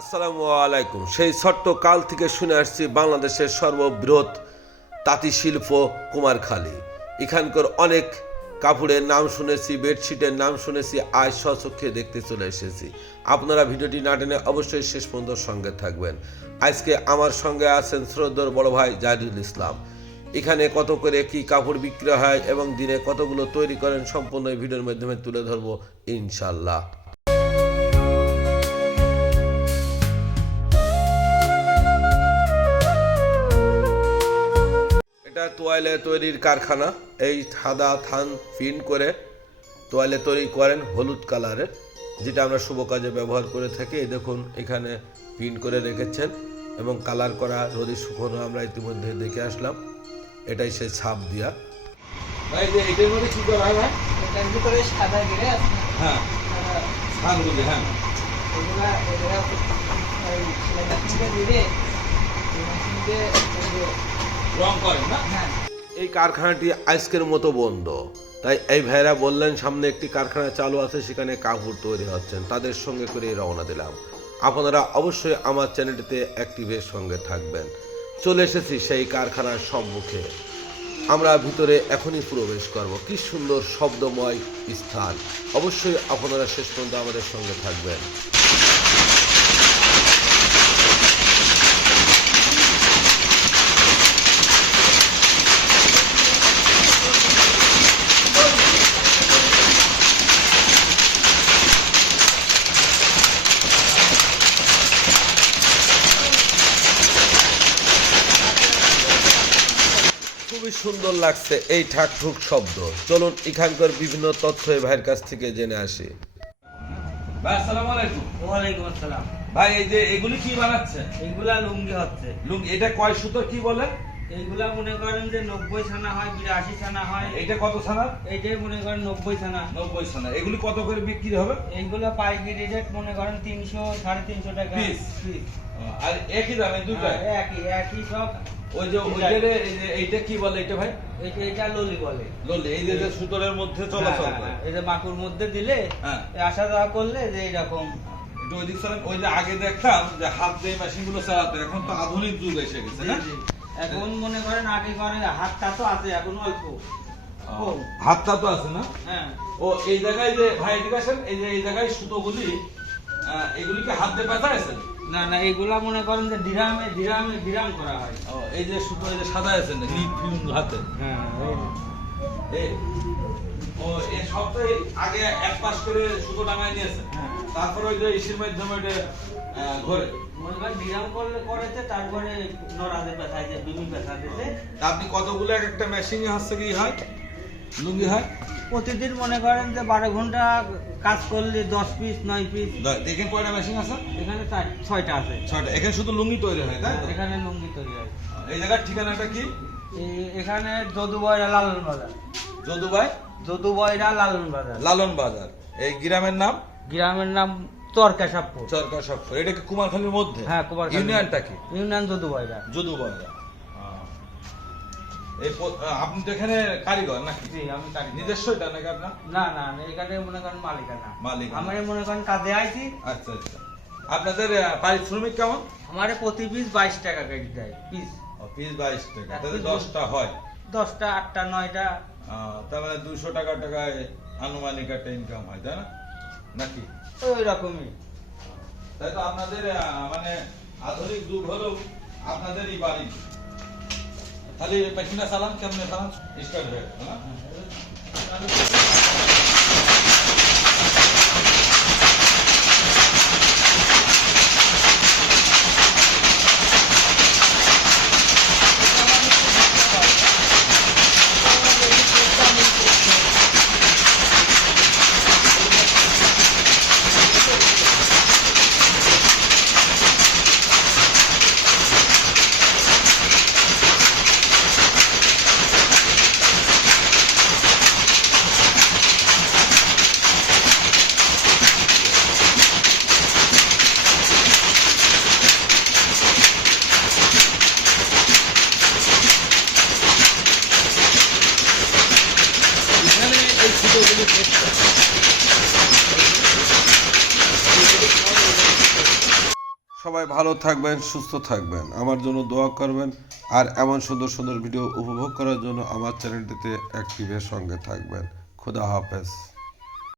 আসসালামু আলাইকুম। সেই ছোট্ট কাল থেকে শুনে আসছি বাংলাদেশের সর্ববৃহৎ তাঁতি শিল্প কুমারখালী। এখানকার অনেক কাপড়ের নাম শুনেছি, বেডশিটের নাম শুনেছি আজ স্বচক্ষে দেখতে চলে এসেছি। আপনারা ভিডিওটি না টেনে অবশ্যই শেষ পর্যন্ত সঙ্গে থাকবেন। আজকে আমার সঙ্গে আছেন শ্রদ্ধর বড় ভাই জাহিদুল ইসলাম। এখানে কত করে কি কাপড় বিক্রি হয় এবং দিনে কতগুলো তৈরি করেন সম্পূর্ণ ভিডিওর মাধ্যমে তুলে ধরবো ইনশাল্লাহ তোয়ালে তৈরির কারখানা এই সাদা থান পিন করে তোয়ালে তৈরি করেন হলুদ কালারের যেটা আমরা শুভ কাজে ব্যবহার করে থাকি। এই দেখুন এখানে পিন করে রেখেছেন এবং কালার করা রোদি শুকনো আমরা ইতিমধ্যে দেখে আসলাম। এটাই সেই ছাপ দিয়া। ভাই যে এটার মধ্যে কি করা হয়? এটার ভিতরে সাদা গিরে আছে। হ্যাঁ ছানগুলি হ্যাঁ। এগুলা এগুলা ওই মেশিনকে ওই রং করেন না? হ্যাঁ। এই কারখানাটি আজকের মতো বন্ধ। তাই এই ভাইরা বললেন, সামনে একটি কারখানা চালু আছে, সেখানে কাপড় তৈরি হচ্ছেন। তাদের সঙ্গে করে রওনা দিলাম। আপনারা অবশ্যই আমার চ্যানেলটিতে অ্যাক্টিভের সঙ্গে থাকবেন। চলে এসেছি সেই কারখানার সম্মুখে। আমরা ভিতরে এখনই প্রবেশ করব। কি সুন্দর শব্দময় স্থান। অবশ্যই আপনারা শেষ পর্যন্ত আমাদের সঙ্গে থাকবেন। সুন্দর লাগছে এই ঠাক ঠুক শব্দ। চলুন এখানকার বিভিন্ন তথ্য এই ভাইয়ের কাছ থেকে জেনে আসি। ভাই আসসালামু আলাইকুম। ওয়ালাইকুম আসসালাম। ভাই এই যে এগুলি কি বানাচ্ছে? এইগুলা লুঙ্গি হচ্ছে। লুক এটা কয় সুতো কি বলে? এইগুলা মনে করেন যে নব্বই ছানা হয় বিরাশি ছানা হয়। এটা কত ছানা? এইটাই মনে করেন নব্বই ছানা। নব্বই ছানা। এগুলি কত করে বিক্রি হবে? এইগুলা পাইকারি রেট মনে করেন তিনশো সাড়ে তিনশো টাকা। পিস। আর একই দামে দুটাই একই একই সব। ওই যে ওই যে এইটা কি বলে এটা ভাই? এটা এটা ললি বলে। ললি এই যে সুতোরের মধ্যে চলাচল হ্যাঁ, করে। হ্যাঁ, এই যে মাকুর মধ্যে দিলে হ্যাঁ। আসা যাওয়া করলে যে এরকম একটু ওই দিক চলেন ওই যে আগে দেখতাম যে হাত দিয়ে মেশিনগুলো চালাতো এখন তো আধুনিক যুগ এসে গেছে না? এখন মনে করেন আগে করে হাতটা তো আছে এখন অল্প। হাতটা তো আছে না? হ্যাঁ। ও এই জায়গায় যে ভাই এদিকে আসেন এই যে এই জায়গায় সুতোগুলি এগুলিকে হাত দিয়ে পেঁচা গেছেন না না এগুলা মনে করেন যে ডিরামে ডিরামে ডিরাম করা হয়। ও, এই যে সুতো এই যে সাদা আছে না নীল ফিল্ম হাতে? হ্যাঁ এই ও এই সবটাই আগে এক পাশ করে সুতো টাঙায় নিয়েছে। হ্যাঁ। তারপর ওই যে ইসির মাধ্যমে এটা ঘরে। মনে আপনি কতগুলো এক একটা মেশিনে হচ্ছে কি হয়? লুঙ্গি হয়? প্রতিদিন মনে করেন যে বারো ঘণ্টা কাজ করলে দশ পিস নয় পিস দেখেন কয়টা মেশিন আছে? এখানে ছয়টা আছে। ছয়টা। এখানে শুধু লুঙ্গি তৈরি হয় তাই তো? এখানে লুঙ্গি তৈরি হয়। এই জায়গার ঠিকানাটা কি? এখানে যদু বয়রা লালন বাজার। যদুভাই যদু বয়রা লালন বাজার। লালন বাজার। এই গ্রামের নাম? গ্রামের নাম চরকেশাবপুর চরকা সফর এটা কি কুমারখালীর মধ্যে? হ্যাঁ কুমারখালী। ইউনিয়নটা কি? ইউনিয়ন যদু বয়রা যদু বাজার এই আপনি তো এখানে কারিগর নাকি? জি আমি কারি নিজস্ব এটা নাকি আপনার? না না না, এখানে মনে করেন মালিকানা মালিকানা। আমার মনে করেন কাজে আইছি। আচ্ছা আচ্ছা। আপনাদের পারিশ্রমিক কেমন? আমার প্রতি পিস বাইশ টাকা কেজি দেয় পিস। পিস বাইশ টাকা। তাহলে দশটা হয়। দশটা আটটা নয়টা। তার মানে দুশো টাকা টাকায় আনুমানিক একটা ইনকাম হয় তাই না? নাকি? ওই রকমই। তাই তো আপনাদের মানে আধুনিক যুগ হলেও আপনাদেরই বাড়ি। খালি মেশিনটা চালান কেমনে চালান স্টার্ট হয়ে গেল, না সবাই ভালো থাকবেন, সুস্থ থাকবেন। আমার জন্য দোয়া করবেন আর এমন সুন্দর সুন্দর ভিডিও উপভোগ করার জন্য আমার চ্যানেলটিতে অ্যাক্টিভের সঙ্গে থাকবেন। খুদা হাফেজ।